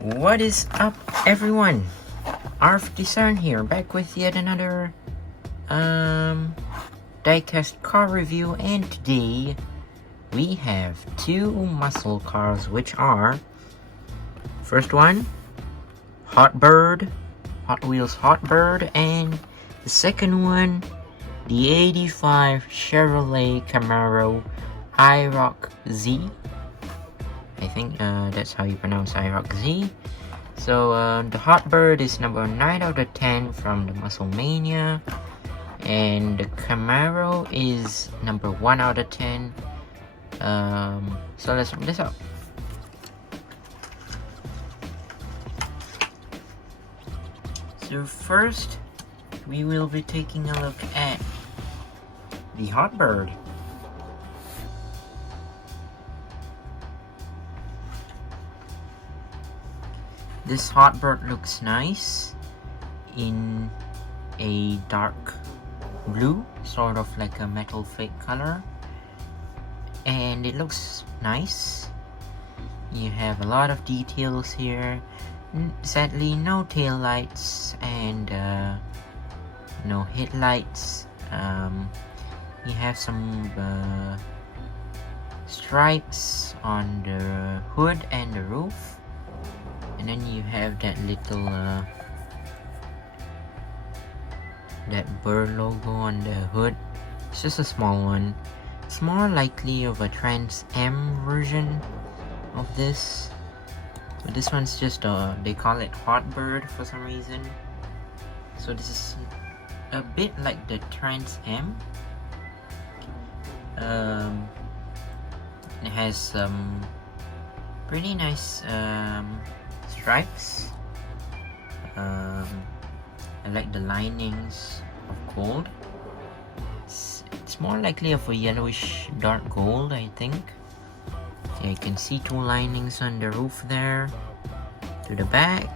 What is up, everyone? Arf Design here, back with yet another diecast car review, and today we have two muscle cars, which are first one Hot Wheels Hot Bird, and the second one the 85 Chevrolet Camaro Iroc-Z. I think that's how you pronounce Iroc-Z. So the Hot Bird is number 9 out of 10 from the Muscle Mania, and the Camaro is number 1 out of 10. So let's open this up. So first, we will be taking a look at the Hot Bird. This Hot Bird looks nice in a dark blue, sort of like a metal fake color, and it looks nice. You have a lot of details here. Sadly, no tail lights and no headlights. You have some stripes on the hood and the roof. And then you have that little that bird logo on the hood. It's just a small one. It's more likely of a Trans M version of this. But this one's just they call it Hot Bird for some reason. So this is a bit like the Trans M. It has some pretty nice stripes. I like the linings of gold. It's more likely of a yellowish dark gold, I think. So you can see two linings on the roof there. To the back,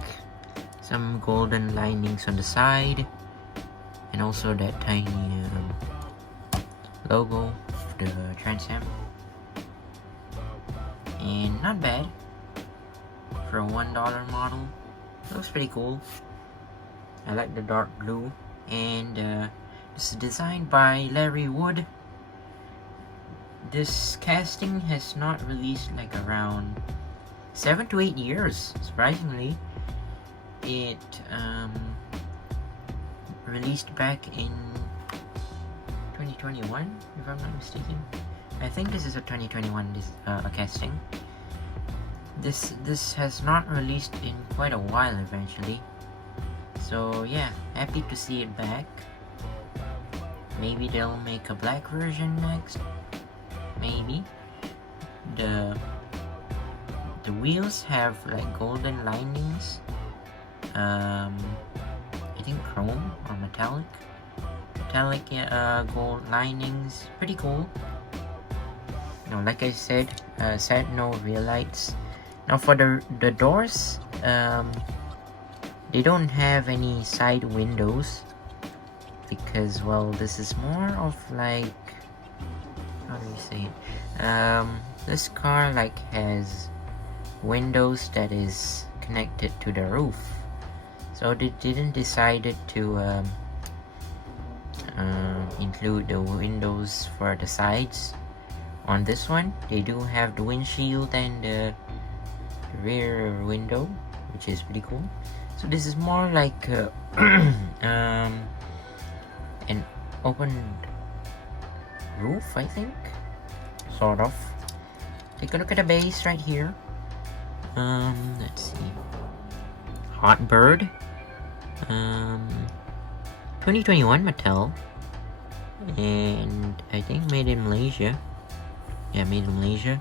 some golden linings on the side, and also that tiny logo of the Trans Am. And not bad for a $1 model. Looks pretty cool. I like the dark blue, and this is designed by Larry Wood. This casting has not released like around 7 to 8 years, surprisingly. It released back in 2021, if I'm not mistaken. I think this is a 2021 casting. This has not released in quite a while eventually. So yeah, happy to see it back. Maybe they'll make a black version next. Maybe. The wheels have like golden linings. I think chrome or metallic. Gold linings. Pretty cool. No, like I said, sad no real lights. Now for the doors, they don't have any side windows because, well, this is more of like, how do you say it? This car like has windows that is connected to the roof, so they didn't decided to include the windows for the sides. On this one, they do have the windshield and the rear window, which is pretty cool. So this is more like an open roof, I think, sort of. Take a look at the base right here. Let's see, Hot Bird, 2021 Mattel, and I think made in Malaysia. Yeah, made in Malaysia.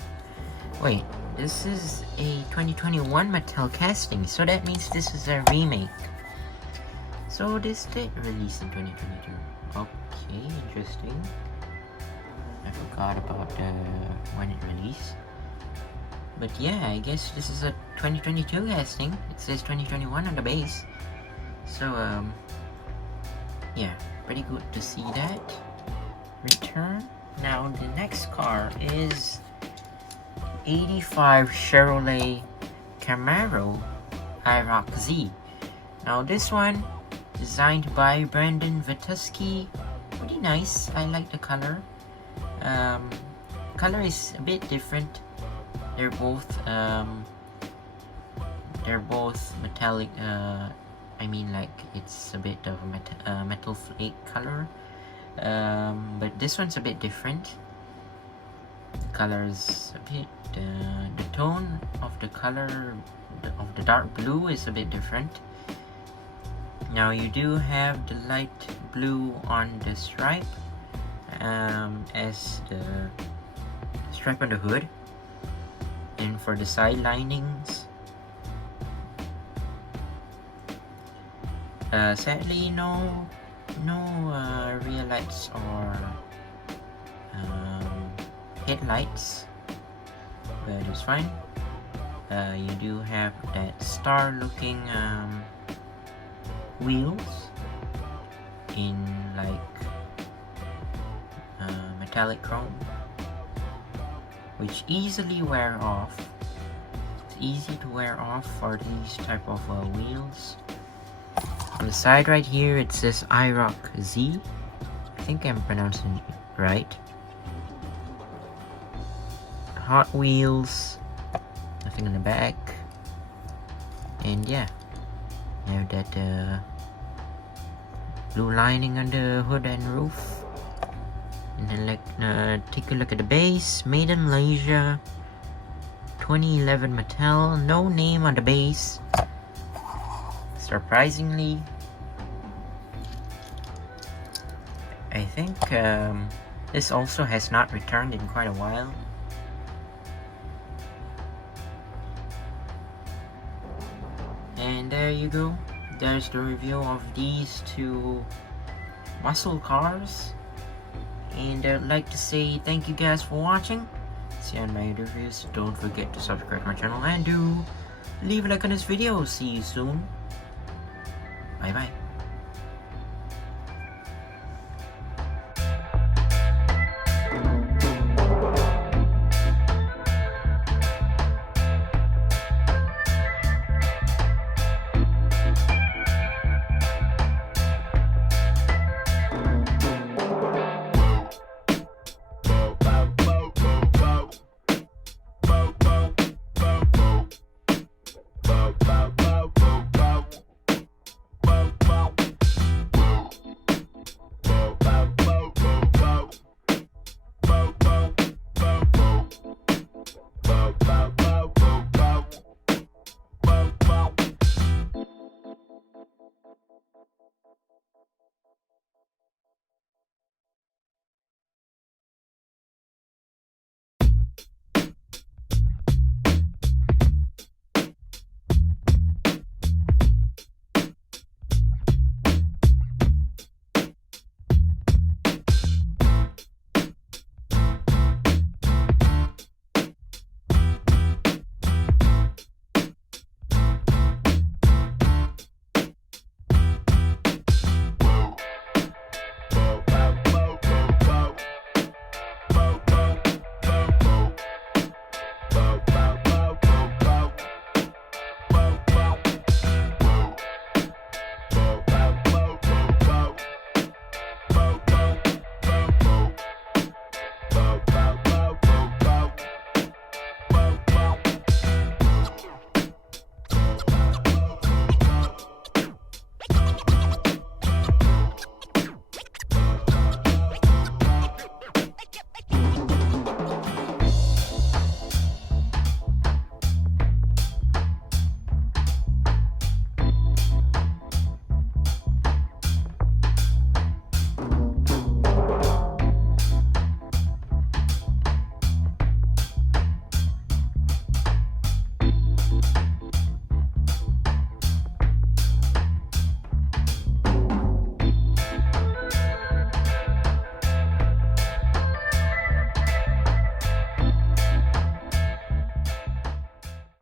Wait, this is a 2021 Mattel casting, so that means this is a remake. So this did release in 2022. Okay, interesting. I forgot about when it released. But yeah, I guess this is a 2022 casting. It says 2021 on the base. So yeah, pretty good to see that return. Now the next car is 85 Chevrolet Camaro Iroc-Z. Now this one, designed by Brandon Vituski, pretty nice. I like the color. Color is a bit different. They're both metallic. I mean, like, it's a bit of a metal flake color. But this one's a bit different. The color is a bit, the tone of the color of the dark blue is a bit different. Now you do have the light blue on the stripe, as the stripe on the hood, and for the side linings, sadly no rear lights or headlights, but it's fine. You do have that star looking wheels in like metallic chrome, which easily wear off. It's easy to wear off for these type of wheels. On the side right here it says Iroc-Z. I think I'm pronouncing it right. Hot Wheels, nothing in the back, and yeah, you have that blue lining on the hood and roof. And then take a look at the base. Made in Malaysia, 2011 Mattel. No name on the base, surprisingly. I think this also has not returned in quite a while. And there you go. There's the review of these two muscle cars. And I'd like to say thank you guys for watching. See you on my other reviews. Don't forget to subscribe to my channel and do leave a like on this video. See you soon. Bye bye.